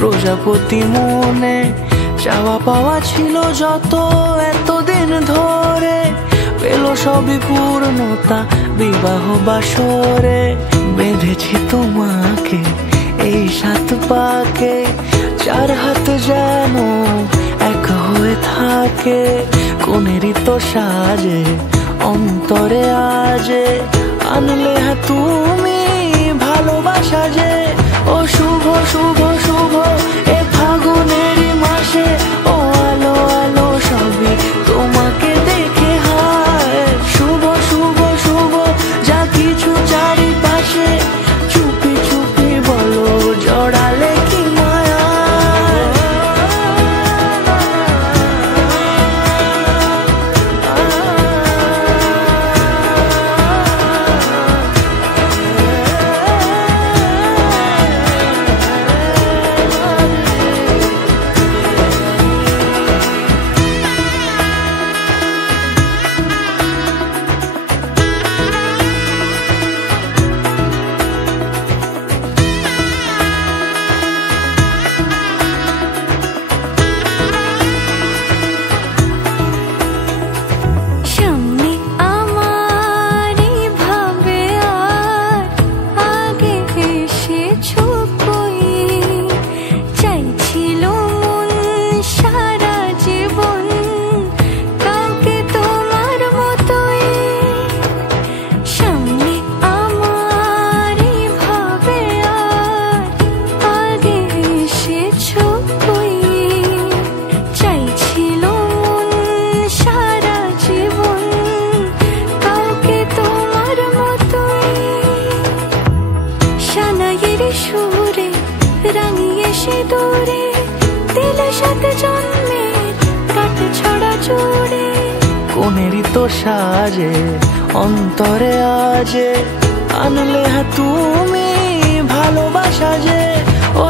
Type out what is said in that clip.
প্রজাপতি মনে চাওয়া পাওয়া ছিল যত এতদিন ধরে, পেল সবই পূর্ণতা বিবাহ বাসরে। বেঁধেছি তোমাকে এই 7 পাকে, 4 হাত যেন এক হয়ে থাকে। কোনেরই তো সাজে অন্তরে আজে, আনলে তুমি ভালোবাসা যে। ও শুভ শুভ শুভ এ ফাগুনেরই মাসে, ও আলো আলো সবই তোমাকে দেখে হায়। শুভ শুভ শুভ যা কিছু চারিপাশে, চুপি চুপি বলো জড়ালে কি মায়া। সুরে রাঙিয়ে সে দূরে দিলে 7 জন্মের কাট ছড়া জোড়ে। কোনেরই তো সাজে অন্তরে আজে, আনলে তুমি ভালোবাসা যে। ও